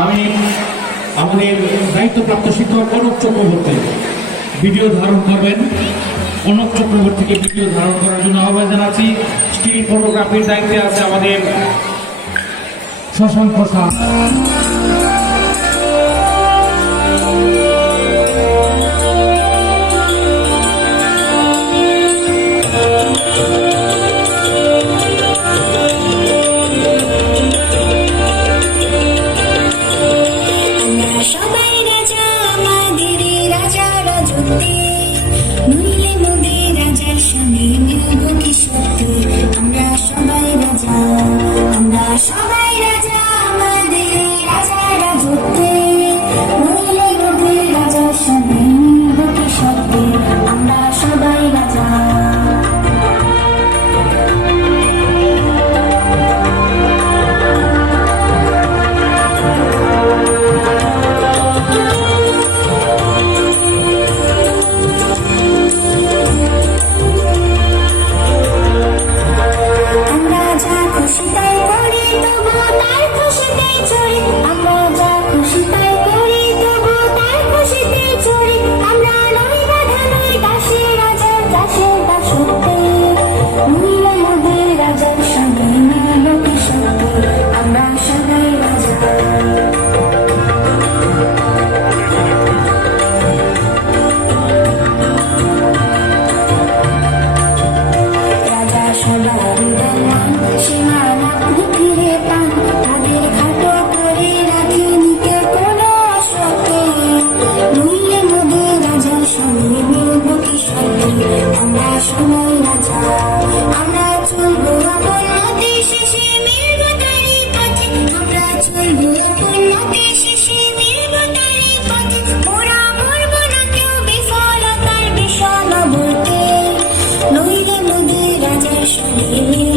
আমি আমাদের দায়িত্বপ্রাপ্ত শিক্ষক কনক চক্রবর্তী ভিডিও ধারণ করবেন। কনক চক্রবর্তীকে ভিডিও ধারণ করার জন্য আহ্বান জানাচ্ছি। স্টিল ফটোগ্রাফির দায়িত্বে আছে আমাদের শশাঙ্ক শাহ। নইলে মোদের রাজার সঙ্গে মিলব কি সত্যি? আমরা সবাই রাজা, আমরা সবাই রাজা, আমাদের রাজা রাজত্বে। নইলে মোদের রাজার সঙ্গে মিলব কি সত্যি? আমরা সবাই রাজা। নইলে মোদের রাজার সঙ্গে